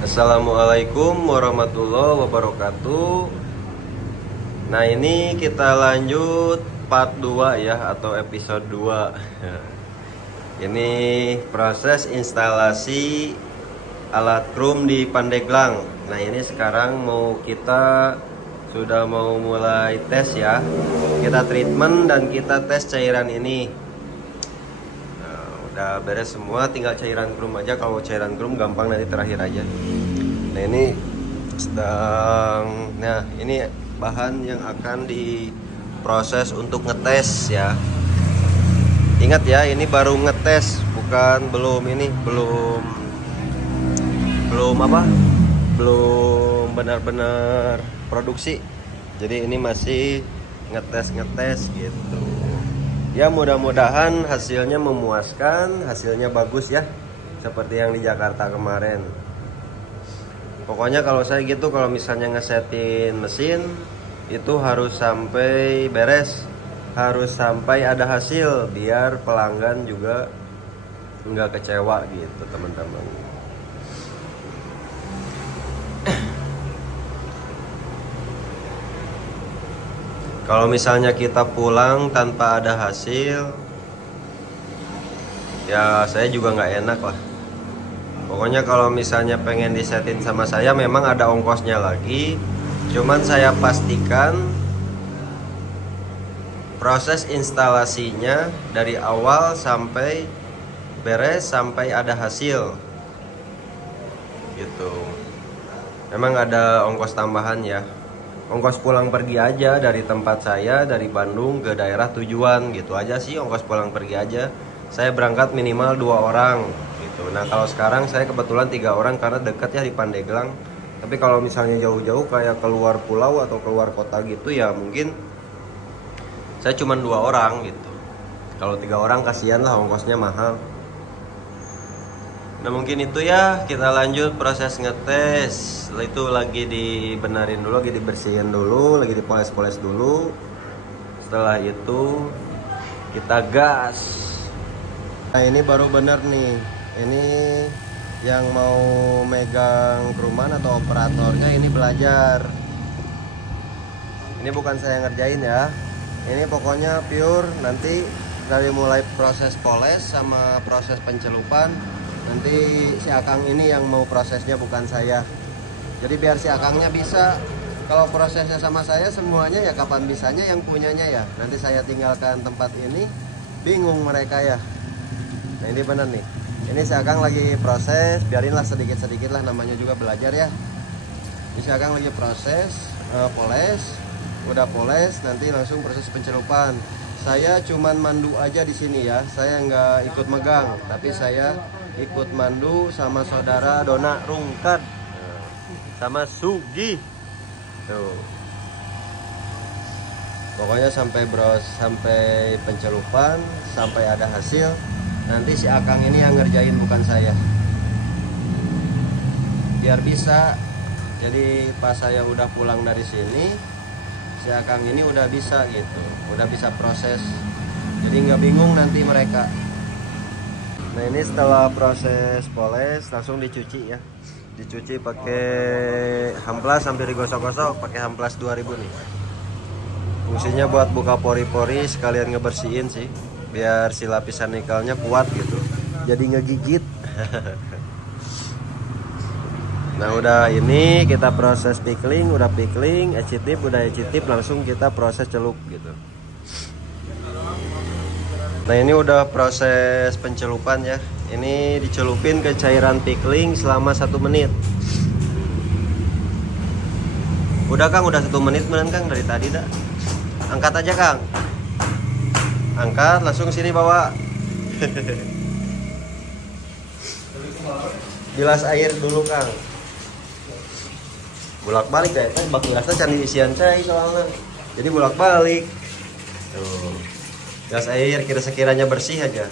Assalamualaikum warahmatullahi wabarakatuh. Nah, ini kita lanjut part 2 ya, atau episode 2. Ini proses instalasi alat krum di Pandeglang. Nah, ini sekarang kita sudah mau mulai tes ya. Kita treatment dan kita tes cairan ini. Udah beres semua, tinggal cairan krum aja. Kalau cairan krum gampang, nanti terakhir aja. Nah, ini ini bahan yang akan diproses untuk ngetes ya. Ingat ya, ini baru ngetes, belum benar-benar produksi. Jadi ini masih ngetes gitu. Ya, mudah-mudahan hasilnya memuaskan, hasilnya bagus ya, seperti yang di Jakarta kemarin. Pokoknya kalau saya gitu, kalau misalnya ngesetin mesin itu harus sampai beres, harus sampai ada hasil, biar pelanggan juga nggak kecewa gitu teman-teman. Kalau misalnya kita pulang tanpa ada hasil, ya saya juga nggak enak lah. Pokoknya kalau misalnya pengen disetin sama saya, memang ada ongkosnya lagi. Cuman saya pastikan proses instalasinya dari awal sampai beres, sampai ada hasil gitu. Memang ada ongkos tambahan ya. Ongkos pulang pergi aja dari tempat saya, dari Bandung ke daerah tujuan gitu aja sih, ongkos pulang pergi aja. Saya berangkat minimal 2 orang gitu. Nah, kalau sekarang saya kebetulan 3 orang karena dekat ya di Pandeglang. Tapi kalau misalnya jauh-jauh kayak keluar pulau atau keluar kota gitu ya, mungkin saya cuma 2 orang gitu. Kalau 3 orang kasihan lah, ongkosnya mahal. Nah, mungkin itu ya, kita lanjut proses ngetes. Setelah itu lagi dibenerin dulu, lagi dibersihin dulu, lagi dipoles-poles dulu. Setelah itu kita gas. Nah, ini baru bener nih. Ini yang mau megang kruman atau operatornya ini belajar. Ini bukan saya ngerjain ya. Ini pokoknya pure, nanti dari mulai proses poles sama proses pencelupan, nanti si Akang ini yang mau prosesnya, bukan saya. Jadi biar si Akangnya bisa. Kalau prosesnya sama saya semuanya ya, kapan bisanya yang punyanya ya. Nanti saya tinggalkan tempat ini, bingung mereka ya. Nah, ini bener nih. Ini si Akang lagi proses, biarinlah sedikit-sedikit lah, namanya juga belajar ya. Ini si Akang lagi proses, poles. Udah poles, nanti langsung proses pencelupan. Saya cuman mandu aja di sini ya. Saya nggak ikut megang, tapi saya ikut mandu sama saudara Dona Rungkat sama Sugi tuh. Pokoknya sampai pencelupan, sampai ada hasil. Nanti si Akang ini yang ngerjain, bukan saya. Biar bisa. Jadi pas saya udah pulang dari sini, si Akang ini udah bisa gitu, udah bisa proses. Jadi nggak bingung nanti mereka. Nah, ini setelah proses poles langsung dicuci ya. Dicuci pakai hamplas sambil digosok-gosok pakai hamplas 2000 nih. Fungsinya buat buka pori-pori, sekalian ngebersihin sih, biar si lapisan nikelnya kuat gitu. Jadi ngegigit. Nah, udah ini kita proses pickling, udah pickling, ecitip, udah ecitip, langsung kita proses celup gitu. Nah, ini udah proses pencelupan ya. Ini dicelupin ke cairan pickling selama 1 menit. Udah Kang, udah 1 menit beneran Kang, dari tadi dah. Angkat aja Kang. Angkat, langsung sini bawa. Bilas air dulu Kang. Bolak-balik ya, kan bak bilasnya candi isian cai soalnya. Jadi bolak-balik. Tuh. Gas air sekiranya bersih aja.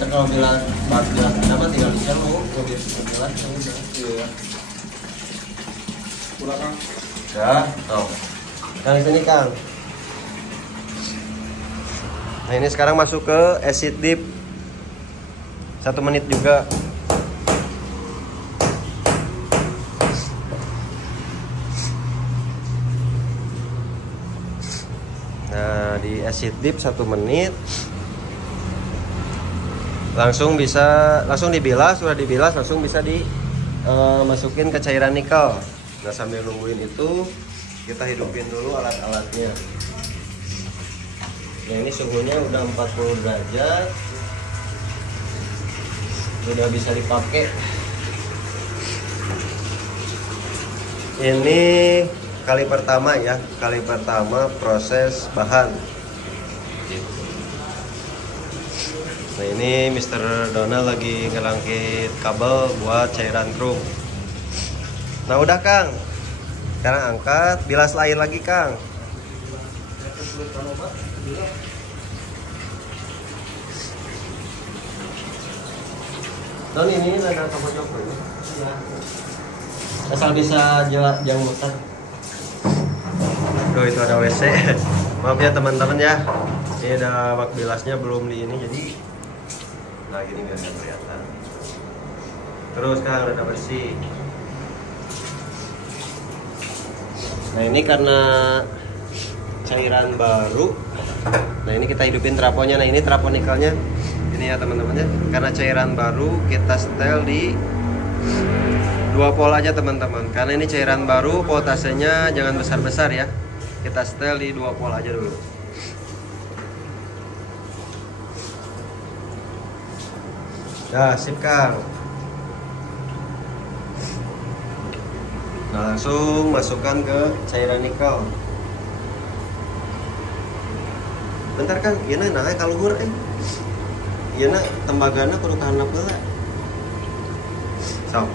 Kan kalau bilas nama tinggal dicelup, bilas udah. Iya. Udah Kang. Ya, tuh. Kang sini Kang. Nah, ini sekarang masuk ke acid dip. 1 menit juga. Nah, di acid dip 1 menit. Langsung dibilas, sudah dibilas langsung bisa dimasukin ke cairan nikel. Nah, sambil nungguin itu kita hidupin dulu alat-alatnya. Nah, ini suhunya udah 40 derajat. Sudah bisa dipakai. Ini kali pertama ya, kali pertama proses bahan. Nah, ini Mr. Donald lagi ngerangkit kabel buat cairan krum. Nah, udah Kang. Sekarang angkat, bilas air lagi Kang. Don ini ada tombol jok ya. Asal bisa jangan muter. Tuh, itu ada WC. Maaf ya teman-teman ya. Ini ada bak bilasnya belum di ini jadi. Nah, gini biar kelihatan. Terus Kang udah bersih. Nah, ini karena cairan baru. Nah, ini kita hidupin trafonya. Nah, ini trafo nikelnya. Ini ya teman-teman ya. Karena cairan baru kita setel di 2 volt aja teman-teman. Karena ini cairan baru, voltasenya jangan besar-besar ya. Kita setel di 2 volt aja dulu. Nah, sip Kang. Nah, langsung masukkan ke cairan nikel. Bentar Kang, ieu nah kaluhur ieu tembagana kudu kahandap heula. Sok.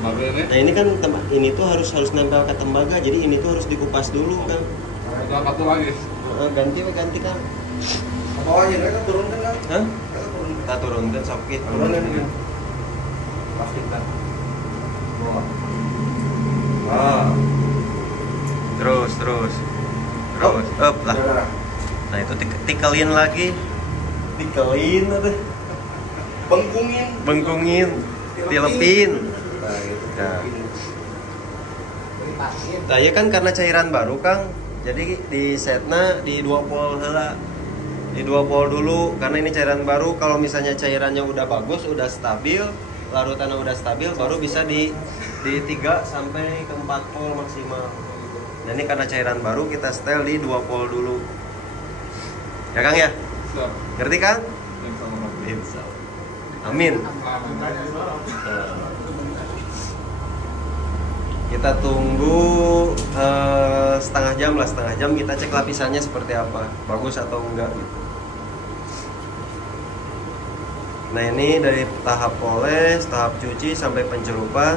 Nah, ini kan ini tuh harus nempel ke tembaga, jadi ini tuh harus dikupas dulu Kang. Apa tuh lagi? Ganti Kang. Apa aja mereka turunkan Kang? Hah? Kita turunkan sok kieu. Turunin. Plastik kan. Terus up lah. Nah, itu tikelin lagi. Tikelin atau bengkungin, tilepin. Nah, ya kan karena cairan baru Kang. Jadi di setna di 2 volt heula. Di 2 volt dulu karena ini cairan baru. Kalau misalnya cairannya udah bagus, udah stabil, larutannya udah stabil, baru bisa di 3 sampai ke 4 volt maksimal. Nah, ini karena cairan baru kita setel di 2 volt dulu. Ya Kang ya? Ngerti Kang? Insya Allah. Amin. Kita tunggu setengah jam kita cek lapisannya seperti apa, bagus atau enggak gitu. Nah, ini dari tahap poles, tahap cuci sampai pencelupan.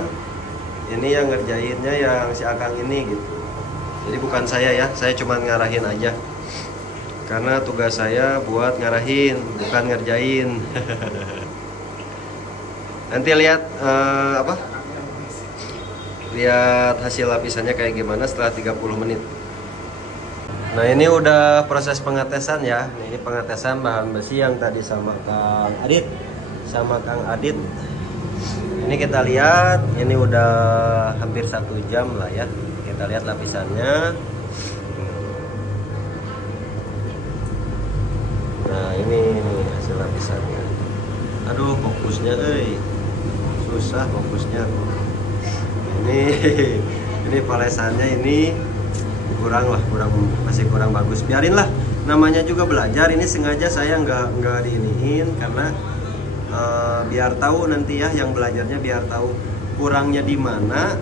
Ini yang ngerjainnya yang si Akang ini gitu. Jadi bukan saya ya, saya cuma ngarahin aja. Karena tugas saya buat ngarahin, bukan ngerjain. Nanti lihat lihat hasil lapisannya kayak gimana setelah 30 menit. Nah, ini udah proses pengetesan ya. Ini pengetesan bahan besi yang tadi sama Kang Adit. Ini kita lihat, ini udah hampir 1 jam lah ya. Kita lihat lapisannya. Nah, ini hasil lapisannya. Aduh, fokusnya susah fokusnya. Ini polesannya ini masih kurang bagus. Biarin lah, namanya juga belajar. Ini sengaja saya nggak diiniin karena biar tahu nanti ya, yang belajarnya biar tahu kurangnya di mana.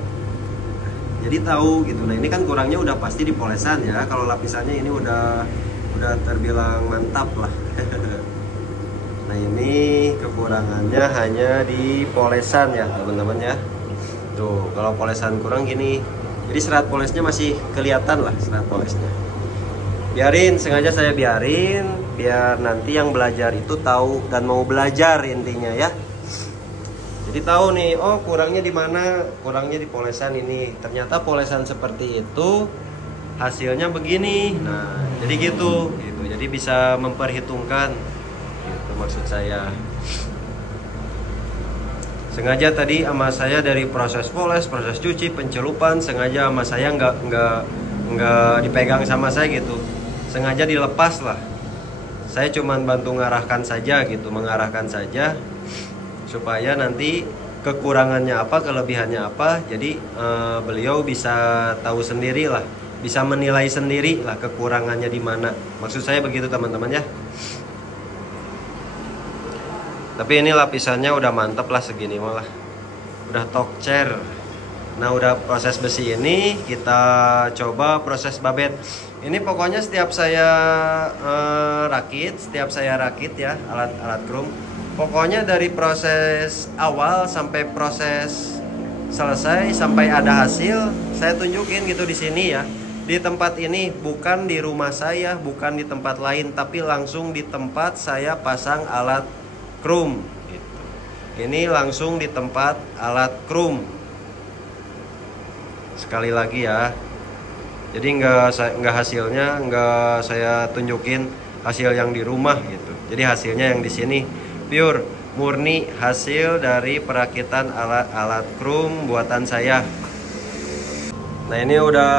Jadi tahu gitu. Nah, ini kan kurangnya udah pasti di polesan ya. Kalau lapisannya ini udah terbilang mantap lah. Nah, ini kekurangannya hanya di polesan ya teman-teman ya. Tuh, kalau polesan kurang gini, jadi serat polesnya masih kelihatan lah, serat polesnya. Biarin, sengaja saya biarin biar nanti yang belajar itu tahu dan mau belajar intinya ya. Jadi tahu nih, oh kurangnya di mana? Kurangnya di polesan ini. Ternyata polesan seperti itu hasilnya begini. Nah, jadi gitu. Jadi bisa memperhitungkan gitu. maksud saya. Sengaja tadi sama saya dari proses poles, proses cuci, pencelupan, sengaja sama saya nggak dipegang sama saya gitu, sengaja dilepas lah. Saya cuman bantu mengarahkan saja gitu, mengarahkan saja supaya nanti kekurangannya apa, kelebihannya apa. Jadi beliau bisa tahu sendiri lah, bisa menilai sendiri lah kekurangannya di mana. Maksud saya begitu teman-teman ya. Tapi ini lapisannya udah mantep lah segini malah, udah top chair. Nah udah proses besi ini kita coba proses babet. Ini pokoknya setiap saya rakit ya alat krum. Pokoknya dari proses awal sampai proses selesai sampai ada hasil saya tunjukin gitu di sini ya. Di tempat ini, bukan di rumah saya, bukan di tempat lain, tapi langsung di tempat saya pasang alat krum gitu. Ini langsung di tempat alat krum. Sekali lagi ya, jadi nggak hasilnya nggak saya tunjukin hasil yang di rumah gitu. Jadi hasilnya yang di sini pure murni hasil dari perakitan alat krum buatan saya. Nah ini udah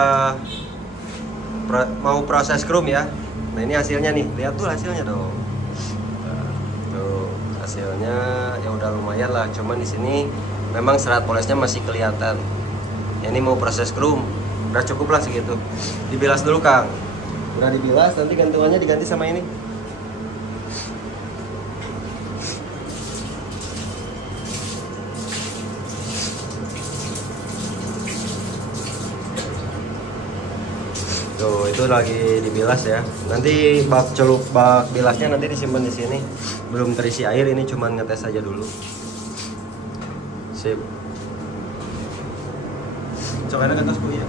mau proses krum ya. Nah ini hasilnya nih, lihat tuh hasilnya dong. Tuh hasilnya ya udah lumayan lah. Cuman di sini memang serat polesnya masih kelihatan. Ini mau proses krum, udah cukup lah segitu. Dibilas dulu Kang. Udah dibilas, nanti gantungannya diganti sama ini. Tuh itu lagi dibilas ya. Nanti bak bilasnya nanti disimpan di sini. Belum terisi air, ini cuman ngetes aja dulu. Sip. Coba ada atas ya.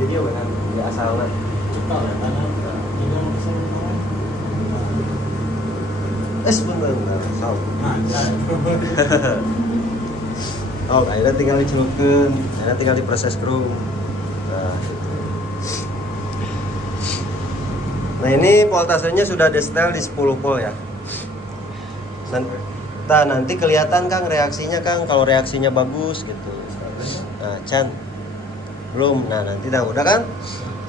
Jadi ya benar, ya asalnya. Cepat ya, karena tinggal bisa. Sebentar, saw. Oh, akhirnya tinggal dicelupkan, akhirnya tinggal diproses krum. Nah, gitu. Nah ini voltasenya sudah di-setel di 10 volt ya. Nanti kelihatan Kang reaksinya Kang, kalau reaksinya bagus gitu. Nah, Chan belum. Nah, nanti udah kan?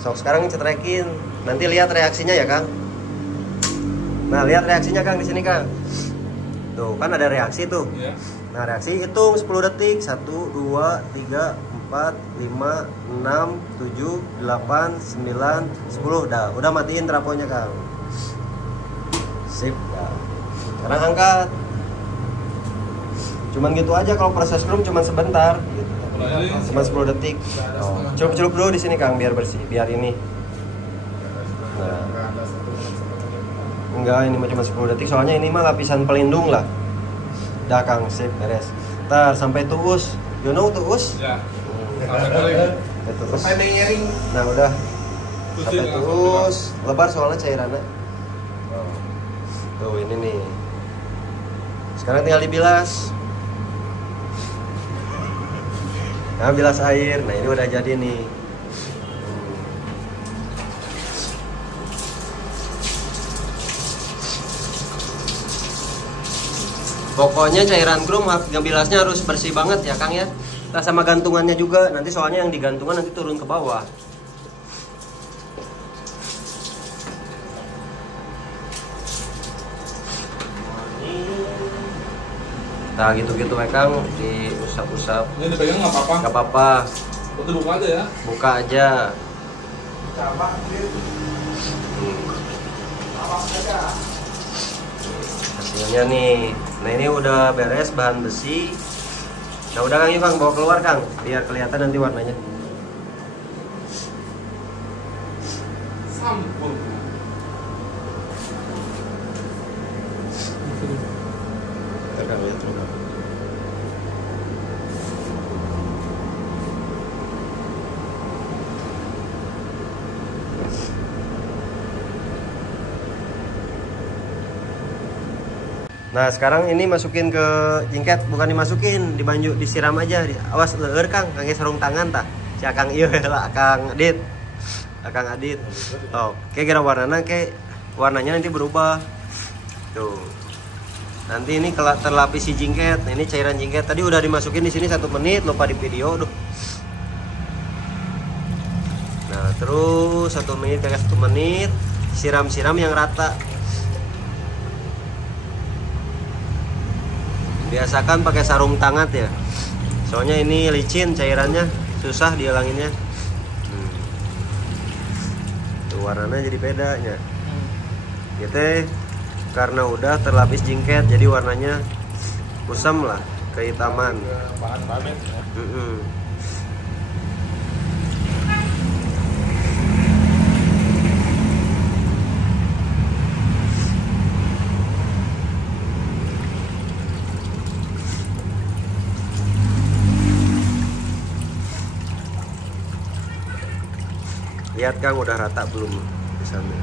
Sok sekarang cetrekin. Nanti lihat reaksinya ya, Kang. Nah, lihat reaksinya Kang di sini, Kang. Tuh, kan ada reaksi tuh. Yeah. Nah, reaksi hitung 10 detik. 1 2 3 4 5 6 7 8 9 10. Udah matiin trafonya, Kang. Sip. Nah. Sekarang angkat. Cuman gitu aja, kalau proses krum cuman sebentar gitu. Cuma 10 detik. Oh. Celup-celup dulu di sini Kang biar bersih, biar ini. Nah. Enggak, ini cuma 10 detik soalnya ini mah lapisan pelindung lah. Dah Kang, sip, beres. Ntar sampai tuus. You know tuus? Ya. Sampai mengering. Nah, udah. Sampai tuus, lebar soalnya cairannya. Oh. Tuh ini nih. Sekarang tinggal dibilas. Nah, bilas air. Nah, ini udah jadi nih. Pokoknya cairan krum ngebilasnya harus bersih banget ya, Kang ya. Nah, sama gantungannya juga. Nanti soalnya yang digantungan nanti turun ke bawah. Nah gitu-gitu Kang, diusap-usap. Ini dipegang nggak apa-apa? Nggak apa-apa. Betul, buka aja ya? Buka aja. Hasilnya nih. Nah ini udah beres bahan besi. Nah udah Kang, yuk Kang bawa keluar Kang, biar kelihatan nanti warnanya. Sampul. Nah sekarang ini masukin ke jingket, bukan dimasukin, dibanyu, disiram aja. Awas leur Kang, kangge sarung tangan tah. Si Akang ieu lah, Akang Adit. Akang Adit. Oh, kayak gara warnana kayak warnanya nanti berubah. Tuh. Nanti ini terlapis si jingket. Nah, ini cairan jingket. Tadi udah dimasukin di sini 1 menit, lupa di video. Duh. Nah, terus 1 menit ke 1 menit siram-siram yang rata. Biasakan pakai sarung tangan ya. Soalnya ini licin cairannya, susah dihilanginnya. Tuh warnanya jadi bedanya. Gitu. Karena udah terlapis jingket jadi warnanya kusam lah, kehitaman. Bahan babet ya. Lihat Kang udah rata belum misalnya.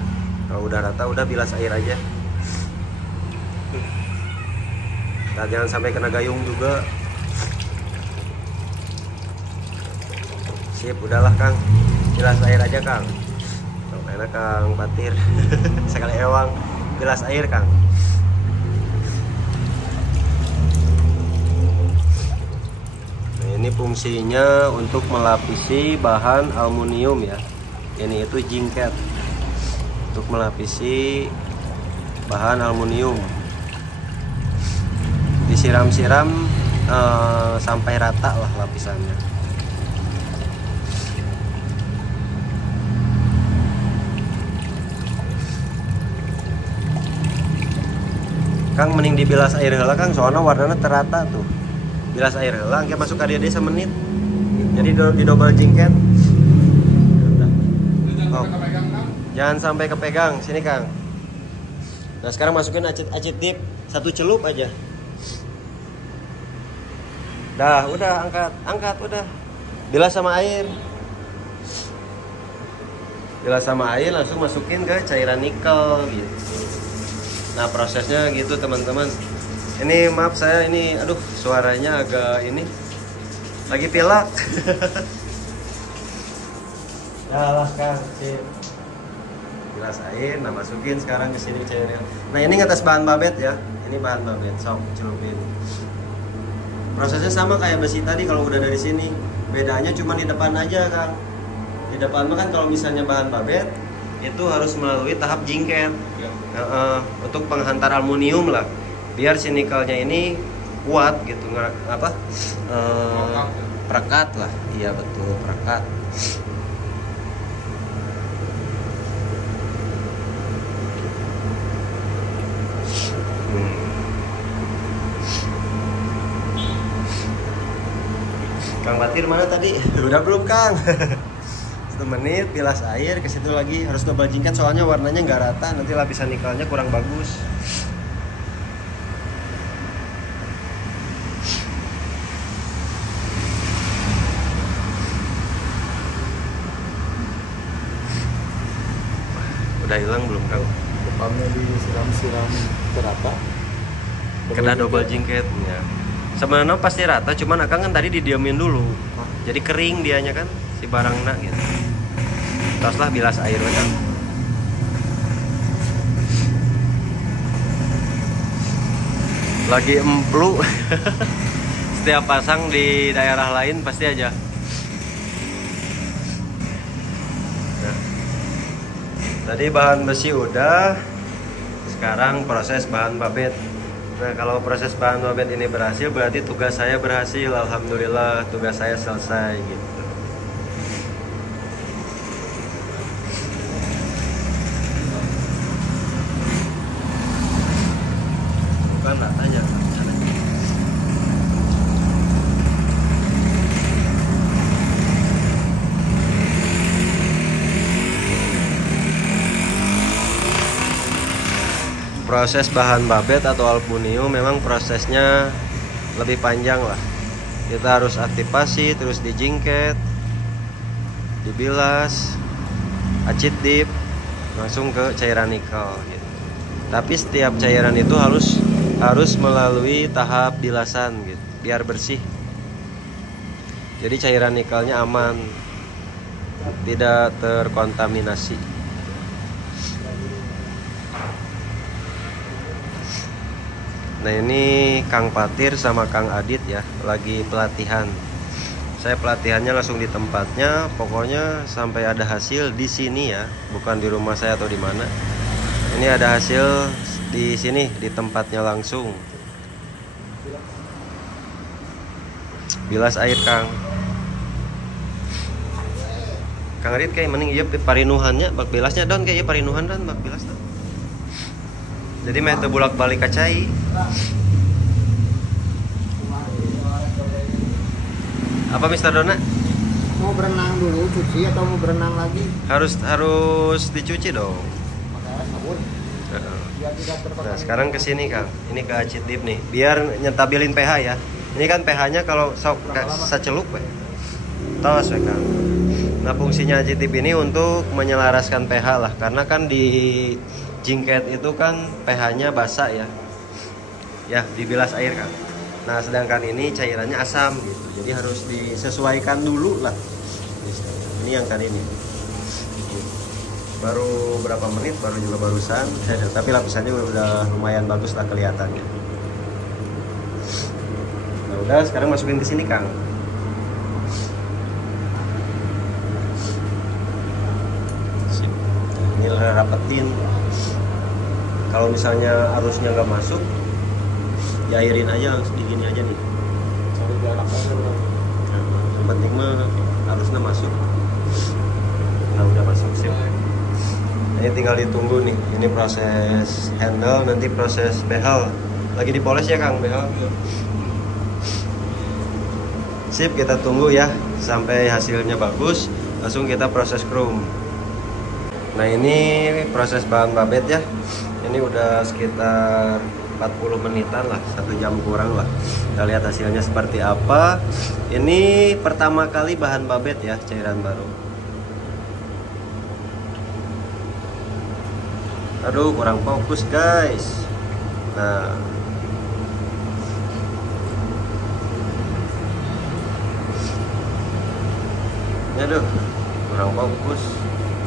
Kalau udah rata udah bilas air aja. Nah, jangan sampai kena gayung juga. Sip, udahlah Kang. Bilas air aja Kang. Tuh, enak Kang Patir. Sekali ewang bilas air Kang. Nah, ini fungsinya untuk melapisi bahan aluminium ya. Ini itu jingket. Untuk melapisi bahan aluminium. Disiram-siram sampai rata lah lapisannya. Kang mending dibilas air heula Kang, soalnya warnanya terata tuh. Bilas air heula engke masuk ka dieu semenit. Jadi di double jingket. Oh. Jangan sampai kepegang, sini Kang. Nah sekarang masukin acid dip 1 celup aja. Dah, udah angkat udah. Bilas sama air. Bilas sama air langsung masukin ke cairan nikel gitu. Nah, prosesnya gitu teman-teman. Ini maaf saya ini aduh suaranya agak ini lagi pilek. Dah lah Kang, sip. Bilas air, nah masukin sekarang ke sini cairnya. Nah, ini ngetes bahan babet ya. Ini bahan babet, sok celupin. Prosesnya sama kayak besi tadi kalau udah dari sini. Bedanya cuma di depan aja Kang. Di depan mah kan kalau misalnya bahan babet itu harus melalui tahap jingket ya. Untuk penghantar aluminium lah. Biar si nikelnya ini kuat gitu, perekat lah. Iya betul, perekat. Kang Patir mana tadi? Udah belum Kang? 1 menit bilas air, ke situ lagi harus double jingket soalnya warnanya nggak rata, nanti lapisan nikelnya kurang bagus. Udah hilang belum Kang? Depannya disiram-siram terata. Kena double jingket ya. Sebenarnya pasti rata, cuman Akang kan tadi didiamin dulu. Jadi kering dianya kan si barangna gitu. Teruslah bilas air Kang. Lagi emplu. Setiap pasang di daerah lain pasti aja. Nah. Tadi bahan besi udah. Sekarang proses bahan babet. Nah, kalau proses bahan babet ini berhasil, berarti tugas saya berhasil. Alhamdulillah, tugas saya selesai gitu. Bukan ratanya. Proses bahan babet atau aluminium memang prosesnya lebih panjang lah. Kita harus aktivasi, terus dijingket, dibilas, acid dip, langsung ke cairan nikel gitu. Tapi setiap cairan itu harus melalui tahap bilasan gitu, biar bersih. Jadi cairan nikelnya aman, tidak terkontaminasi. Nah ini Kang Patir sama Kang Adit ya, lagi pelatihan. Saya pelatihannya langsung di tempatnya, pokoknya sampai ada hasil di sini ya, bukan di rumah saya atau di mana. Ini ada hasil di sini, di tempatnya langsung. Bilas air Kang. Kang Adit kayak mending iya parinuhannya, bak bilasnya daun kayak parinuhan dan bak bilas dan. Jadi main bolak balik kacai. Apa Mister Dona? Mau berenang dulu, cuci atau mau berenang lagi? Harus dicuci dong. Pakai sabun. Biar tidak terpakai. Nah sekarang ke sini Kang, ini ke Acitip nih, biar nyetabilin pH ya. Ini kan pH-nya kalau sok sacelup we. Tos we Kang. Nah fungsinya Acitip ini untuk menyelaraskan pH lah, karena kan di jingket itu kan pH-nya basah ya. Ya, dibilas air Kang. Nah, sedangkan ini cairannya asam gitu. Jadi harus disesuaikan dulu lah. Ini yang kali ini. Baru berapa menit, baru juga barusan. Tapi lapisannya udah lumayan bagus lah kelihatannya. Nah, udah sekarang masukin ke sini Kang. Ini rapetin. Kalau misalnya arusnya nggak masuk, ya airin aja langsung digini aja nih. Cari jarak aja. Nah, yang penting mah arusnya masuk. Nah udah masuk sip. Ini tinggal ditunggu nih. Ini proses handle, nanti proses behel. Lagi dipoles ya Kang behel. Sip, kita tunggu ya sampai hasilnya bagus. Langsung kita proses chrome. Nah ini proses bahan babet ya. Ini udah sekitar 40 menitan lah, 1 jam kurang lah. Kita lihat hasilnya seperti apa. Ini pertama kali bahan babet ya, cairan baru. Aduh kurang fokus guys. Nah aduh kurang fokus.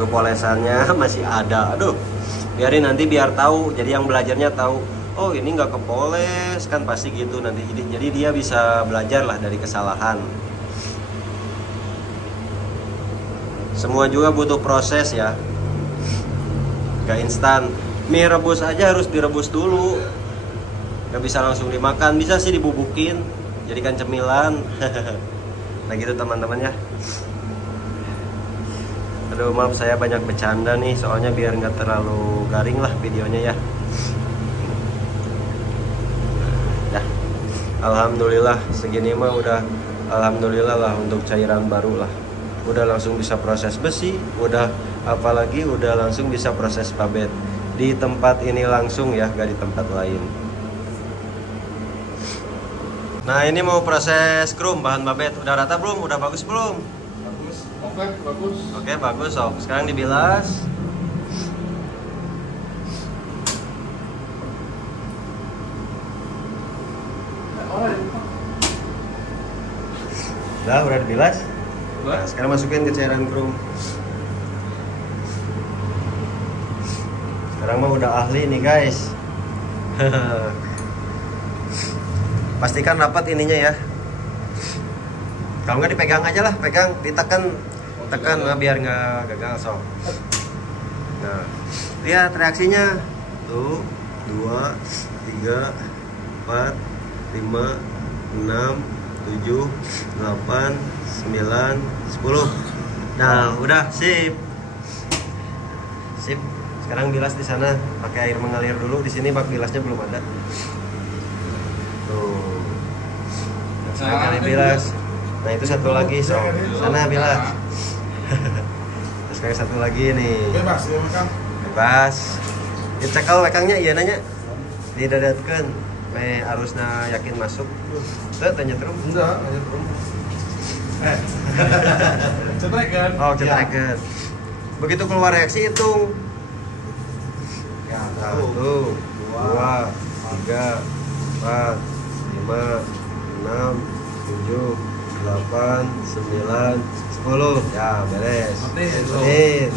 Kepolesannya masih ada. Aduh biarin nanti biar tahu, jadi yang belajarnya tahu oh ini nggak kepoles kan pasti gitu nanti, jadi dia bisa belajar lah dari kesalahan. Semua juga butuh proses ya, nggak instan. Mie rebus aja harus direbus dulu, nggak bisa langsung dimakan. Bisa sih dibubukin jadikan cemilan. Nah gitu teman-teman ya. Aduh maaf saya banyak bercanda nih, soalnya biar nggak terlalu garing lah videonya ya. Nah, alhamdulillah segini mah udah alhamdulillah lah untuk cairan baru lah. Udah langsung bisa proses besi, udah apalagi udah langsung bisa proses babet di tempat ini langsung ya, gak di tempat lain. Nah ini mau proses chrome bahan babet, udah rata belum? Udah bagus belum? Oke, bagus. Oke, bagus sob. Sekarang dibilas. Udah dibilas. Nah, sekarang masukin ke cairan chrome. Sekarang mah udah ahli nih guys. Pastikan rapat ininya ya. Kalau nggak dipegang aja lah, pegang, ditekan, tekan nah, biar nggak gagal sob. Nah, lihat reaksinya. Tuh, 2, 3, 4, 5, 6, 7, 8, 9, 10. Nah, udah sip. Sip. Sekarang bilas di sana, pakai air mengalir dulu. Di sini bak bilasnya belum ada. Tuh. Nah, sekarang bilas. Nah itu satu lagi sob, sana bilas. Terus kayak satu lagi nih. Bebas ya makan. Bebas. Dicekal wekangnya iya nanya. Didadatkeun. Me arusna yakin masuk. Teu tanya terus. Enggak, hanya terus. Cetrekan. Oh cetrekan. Begitu keluar reaksi hitung. Ya, 1, 2, 3, 4, 5, 6, 7, 8, 9, 10. Ya beres. Matiin.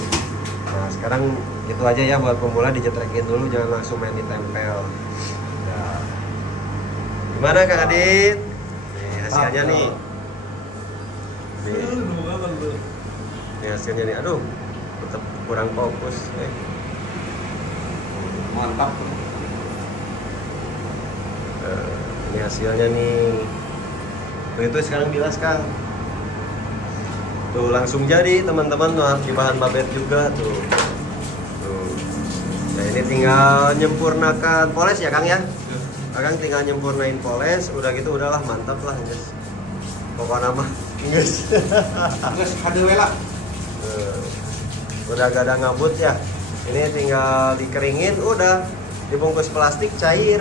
Nah sekarang itu aja ya buat pemula, dijetrekin dulu, jangan langsung main ditempel. Ya. Gimana Kang Adit? Nih hasilnya nih. Ini hasilnya nih. Aduh, tetap kurang fokus. Mantap. Ini hasilnya nih. Begitu sekarang bilas Kang. Tuh langsung jadi teman-teman, di bahan babet juga tuh. Nah ini tinggal nyempurnakan poles ya Kang ya. Kang tinggal nyempurnain poles, udah gitu udahlah mantap lah guys. Pokoknya mah guys. Terus hadewe lah. Udah gak ada ngabut ya. Ini tinggal dikeringin, udah dibungkus plastik cair.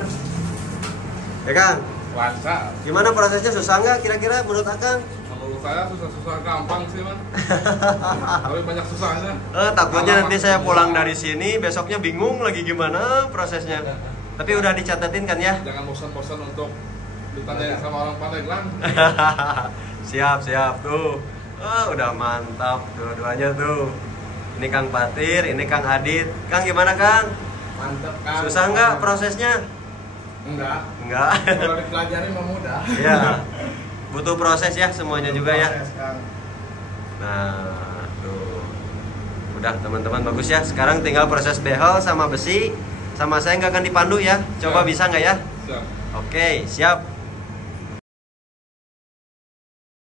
Ya Kang? Lancar. Gimana prosesnya, susah nggak kira-kira menurut Akang? Kalau saya susah-susah gampang sih man. Tapi banyak susahnya. Takutnya nanti saya pulang dari sini besoknya bingung lagi gimana prosesnya. Tapi udah dicatatin kan ya? Jangan bosan-bosan untuk ditanyain sama orang Pandeglang. Siap tuh. Udah mantap dua-duanya tuh. Ini Kang Patir, ini Kang Adit. Kang gimana Kang? Mantep kan. Susah nggak prosesnya? Enggak. Kalau dipelajari mah mudah. Ya. Butuh proses ya semuanya juga ya. Proses, Kang. Nah, tuh. Udah teman-teman bagus ya. Sekarang tinggal proses behel sama besi. Sama saya nggak akan dipandu ya. Coba Siap. bisa nggak ya? Siap. Oke, siap.